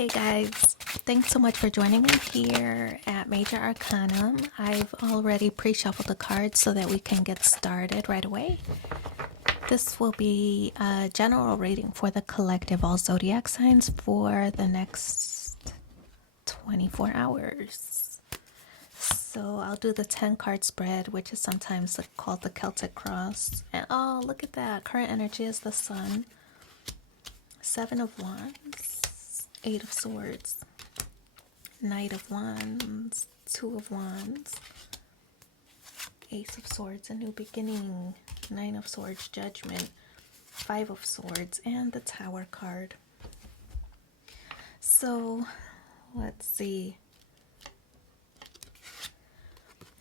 Hey guys, thanks so much for joining me here at Major Arcanum. I've already pre-shuffled the cards so that we can get started right away. This will be a general reading for the collective all zodiac signs for the next 24 hours. So I'll do the 10 card spread, which is sometimes called the Celtic Cross. And oh, look at that. Current energy is the Sun. 7 of Wands, 8 of Swords, Knight of Wands, 2 of Wands, Ace of Swords, a new beginning, 9 of Swords, Judgment, 5 of Swords, and the Tower card. So, let's see.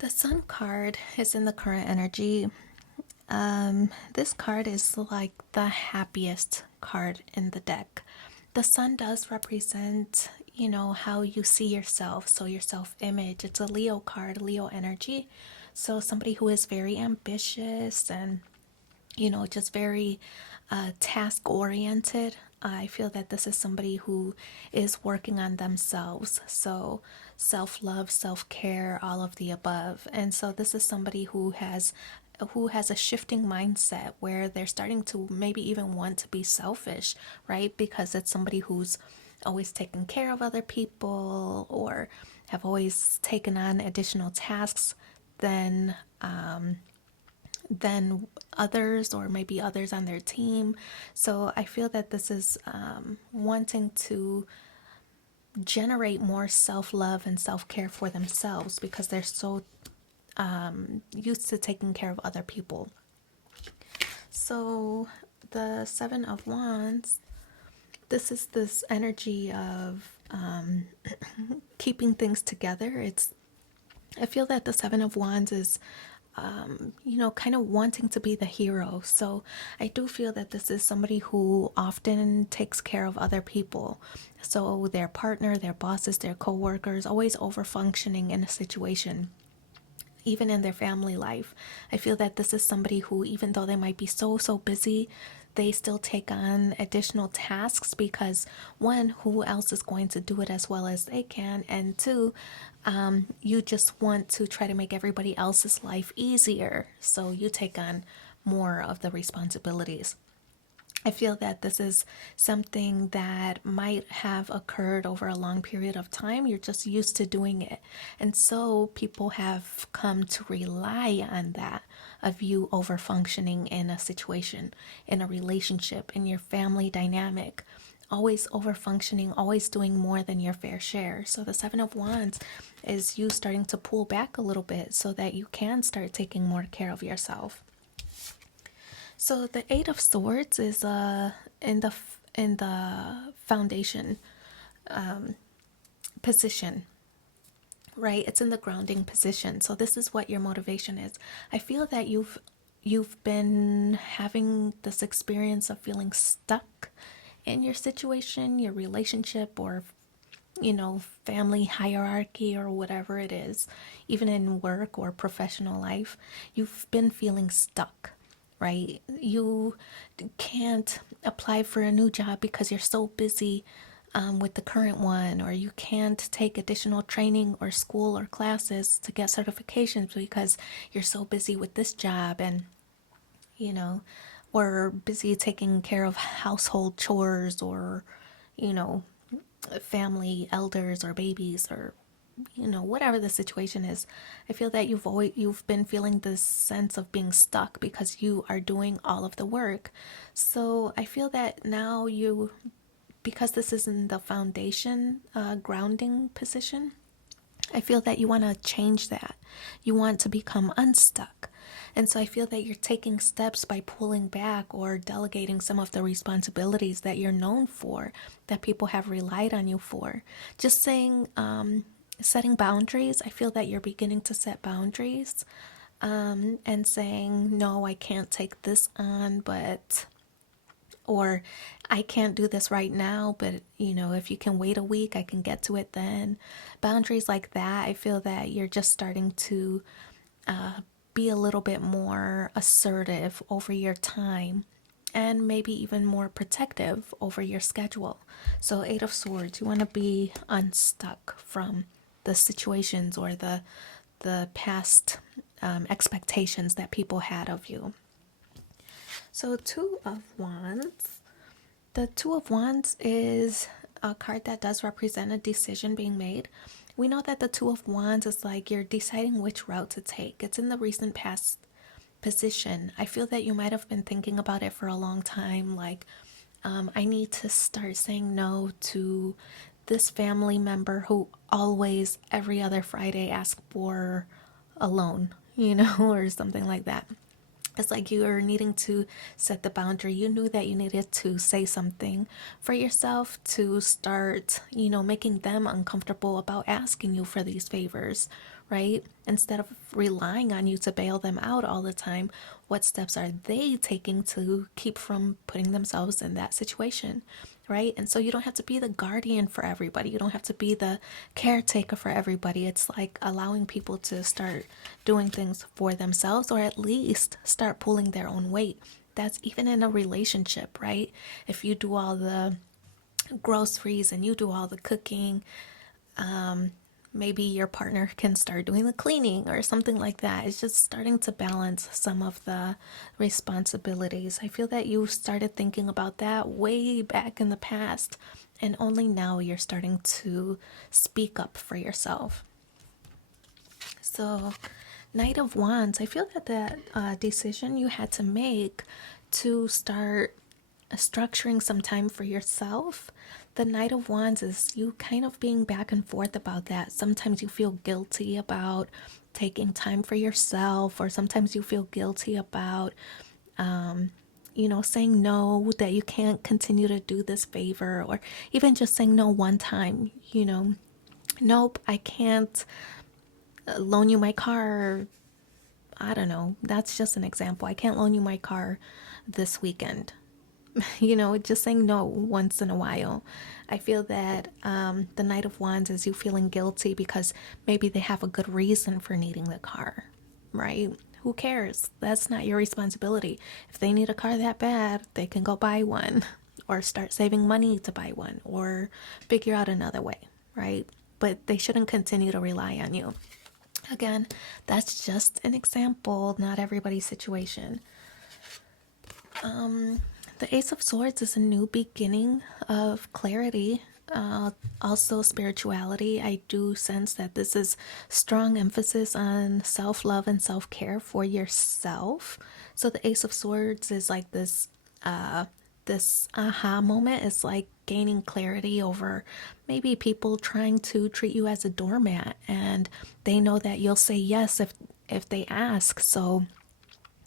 The Sun card is in the current energy. This card is like the happiest card in the deck. The Sun does represent, how you see yourself, so your self-image. It's a Leo card, Leo energy. So somebody who is very ambitious and, just very task-oriented. I feel that this is somebody who is working on themselves. So self-love, self-care, all of the above. And so this is somebody who has a shifting mindset where they're starting to maybe even want to be selfish, right? Because it's somebody who's always taken care of other people or have always taken on additional tasks than others, or maybe others on their team. So I feel that this is wanting to generate more self-love and self-care for themselves because they're so used to taking care of other people. So the 7 of Wands, this is this energy of keeping things together. I feel that the 7 of Wands is kind of wanting to be the hero. So I do feel that this is somebody who often takes care of other people. So their partner, their bosses, their co-workers, always over-functioning in a situation. Even in their family life, I feel that this is somebody who, even though they might be so busy, they still take on additional tasks because one, who else is going to do it as well as they can? And two, you just want to try to make everybody else's life easier. So you take on more of the responsibilities. I feel that this is something that might have occurred over a long period of time. You're just used to doing it. And so people have come to rely on that, of you over functioning in a situation, in a relationship, in your family dynamic, always over functioning, always doing more than your fair share. So the 7 of Wands is you starting to pull back a little bit so that you can start taking more care of yourself. So the 8 of Swords is in the foundation position, right? It's in the grounding position. So this is what your motivation is. I feel that you've been having this experience of feeling stuck in your situation, your relationship, or family hierarchy, or whatever it is, even in work or professional life. You've been feeling stuck, right? You can't apply for a new job because you're so busy with the current one, or you can't take additional training or school or classes to get certifications because you're so busy with this job, and or busy taking care of household chores, or family elders or babies, or whatever the situation is. I feel that you've been feeling this sense of being stuck because you are doing all of the work. So I feel that now because this is in the foundation grounding position, I feel that you want to change that. You want to become unstuck. And so I feel that you're taking steps by pulling back or delegating some of the responsibilities that you're known for, that people have relied on you for. Just saying, setting boundaries. I feel that you're beginning to set boundaries and saying, no, I can't take this on, or I can't do this right now, but if you can wait a week, I can get to it then. Boundaries like that. I feel that you're just starting to be a little bit more assertive over your time and maybe even more protective over your schedule. So, Eight of Swords, you want to be unstuck from the situations or the past expectations that people had of you. So, Two of Wands. The Two of Wands is a card that does represent a decision being made. We know that the Two of Wands is like you're deciding which route to take. It's in the recent past position. I feel that you might have been thinking about it for a long time. Like, I need to start saying no to this family member who always, every other Friday, asks for a loan, or something like that. It's like you are needing to set the boundary. You knew that you needed to say something for yourself to start, making them uncomfortable about asking you for these favors, right? Instead of relying on you to bail them out all the time, what steps are they taking to keep from putting themselves in that situation? Right? And so you don't have to be the guardian for everybody. You don't have to be the caretaker for everybody. It's like allowing people to start doing things for themselves, or at least start pulling their own weight. That's even in a relationship, right? If you do all the groceries and you do all the cooking, maybe your partner can start doing the cleaning or something like that. It's just starting to balance some of the responsibilities. I feel that you started thinking about that way back in the past, and only now you're starting to speak up for yourself. So, Knight of Wands, I feel that that decision you had to make to start structuring some time for yourself. The Knight of Wands is you kind of being back and forth about that. Sometimes you feel guilty about taking time for yourself, or sometimes you feel guilty about, saying no, that you can't continue to do this favor, or even just saying no one time, nope, I can't loan you my car. I don't know. That's just an example. I can't loan you my car this weekend. Just saying no once in a while. I feel that the Knight of Wands is you feeling guilty because maybe they have a good reason for needing the car, right? Who cares? That's not your responsibility. If they need a car that bad, they can go buy one, or start saving money to buy one, or figure out another way, right? But they shouldn't continue to rely on you. Again, that's just an example, not everybody's situation. The Ace of Swords is a new beginning of clarity, also spirituality. I do sense that this is strong emphasis on self-love and self-care for yourself. So the Ace of Swords is like this aha moment. Is like gaining clarity over maybe people trying to treat you as a doormat, and they know that you'll say yes if they ask. So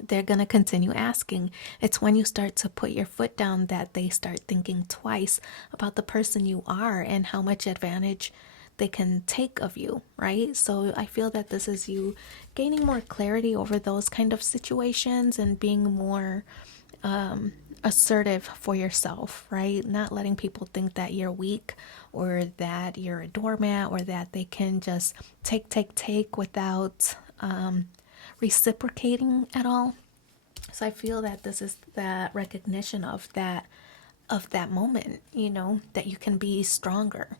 they're going to continue asking. It's when you start to put your foot down that they start thinking twice about the person you are and how much advantage they can take of you, right? So I feel that this is you gaining more clarity over those kind of situations and being more assertive for yourself, right? Not letting people think that you're weak, or that you're a doormat, or that they can just take without reciprocating at all. So I feel that this is that recognition of that moment, that you can be stronger.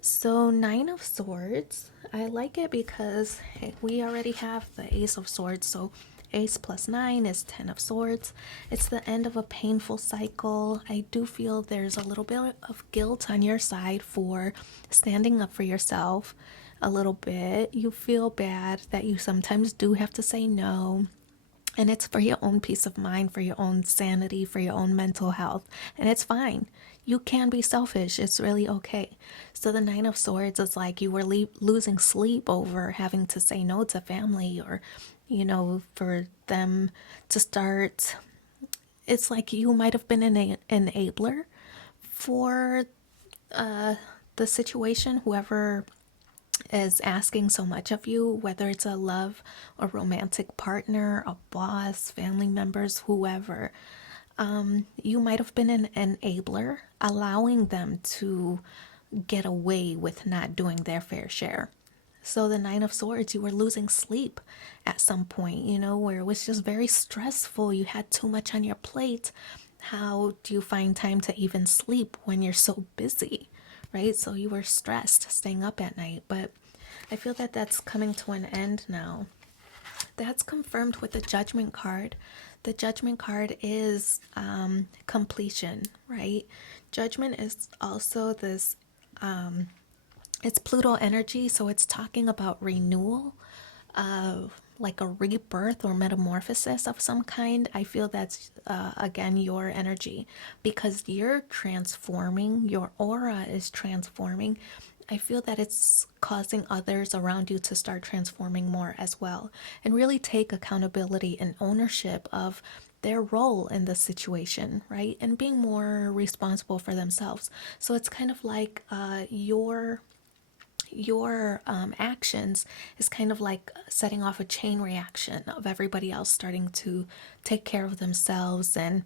So Nine of Swords, I like it because we already have the Ace of Swords. So Ace plus 9 is 10 of Swords. It's the end of a painful cycle. I do feel there's a little bit of guilt on your side for standing up for yourself a little bit. You feel bad that you sometimes do have to say no. And it's for your own peace of mind, for your own sanity, for your own mental health. And it's fine. You can be selfish. It's really okay. So the Nine of Swords is like you were losing sleep over having to say no to family, or, for them to start. It's like you might have been an enabler for the situation, whoever is asking so much of you, whether it's a love or romantic partner, a boss, family members, whoever. You might have been an enabler, allowing them to get away with not doing their fair share. So the Nine of Swords, you were losing sleep at some point, where it was just very stressful. You had too much on your plate. How do you find time to even sleep when you're so busy, right? So you were stressed staying up at night. But I feel that that's coming to an end now. That's confirmed with the Judgment card. The Judgment card is completion, right? Judgment is also this, it's Pluto energy, so it's talking about renewal, like a rebirth or metamorphosis of some kind. I feel that's, again, your energy because you're transforming, your aura is transforming. I feel that it's causing others around you to start transforming more as well and really take accountability and ownership of their role in the situation, right? And being more responsible for themselves. So it's kind of like your actions is kind of like setting off a chain reaction of everybody else starting to take care of themselves and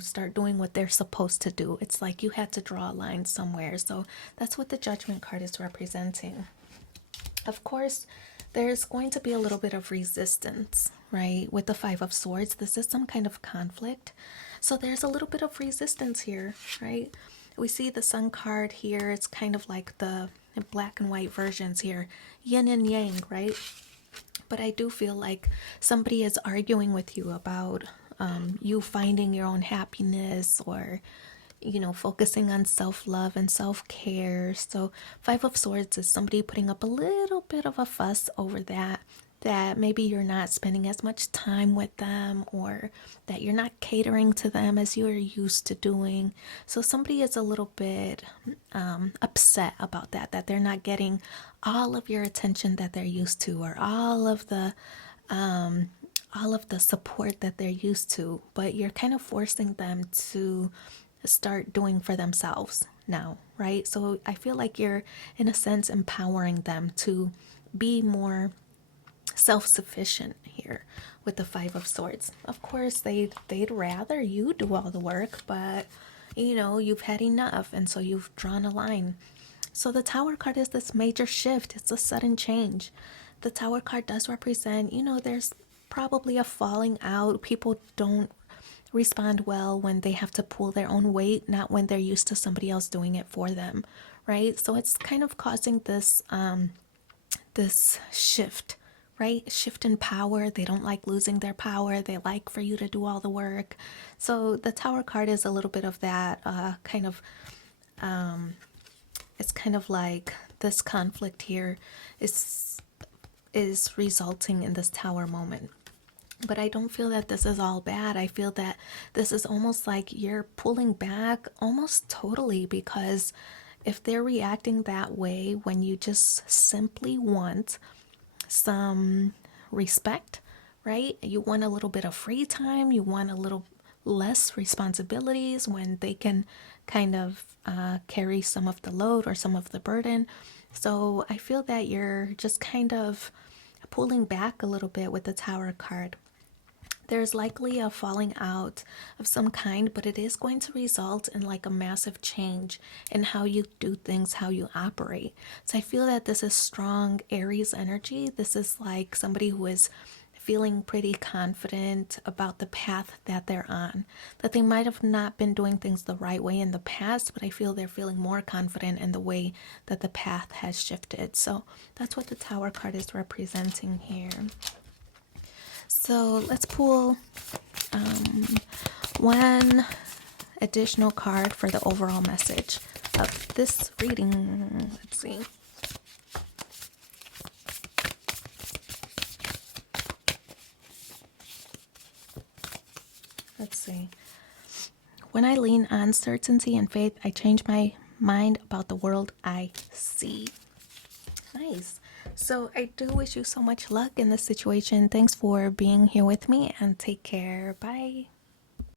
start doing what they're supposed to do. It's like you had to draw a line somewhere. So that's what the Judgment card is representing. Of course, there's going to be a little bit of resistance, right? With the Five of Swords, this is some kind of conflict. So there's a little bit of resistance here, right? We see the Sun card here. It's kind of like the black and white versions here, yin and yang, right? But I do feel like somebody is arguing with you about you finding your own happiness or focusing on self-love and self-care. So Five of Swords is somebody putting up a little bit of a fuss over that maybe you're not spending as much time with them or that you're not catering to them as you're used to doing. So somebody is a little bit upset about that they're not getting all of your attention that they're used to or all of the support that they're used to, but you're kind of forcing them to start doing for themselves now, right? So I feel like you're, in a sense, empowering them to be more self-sufficient here with the Five of Swords. Of course, they'd rather you do all the work, but you've had enough, and so you've drawn a line. So the Tower card is this major shift. It's a sudden change. The Tower card does represent, there's probably a falling out. People don't respond well when they have to pull their own weight, not when they're used to somebody else doing it for them, right? So it's kind of causing this shift, right? Shift in power. They don't like losing their power. They like for you to do all the work. So the Tower card is a little bit of that kind of, it's kind of like this conflict here is resulting in this Tower moment. But I don't feel that this is all bad. I feel that this is almost like you're pulling back almost totally, because if they're reacting that way when you just simply want some respect, right? You want a little bit of free time. You want a little less responsibilities when they can kind of carry some of the load or some of the burden. So I feel that you're just kind of pulling back a little bit with the Tower card. There's likely a falling out of some kind, but it is going to result in like a massive change in how you do things, how you operate. So I feel that this is strong Aries energy. This is like somebody who is feeling pretty confident about the path that they're on, that they might have not been doing things the right way in the past, but I feel they're feeling more confident in the way that the path has shifted. So that's what the Tower card is representing here. So let's pull one additional card for the overall message of this reading. Let's see. Let's see. When I lean on certainty and faith, I change my mind about the world I see. Nice. So I do wish you so much luck in this situation. Thanks for being here with me and take care. Bye.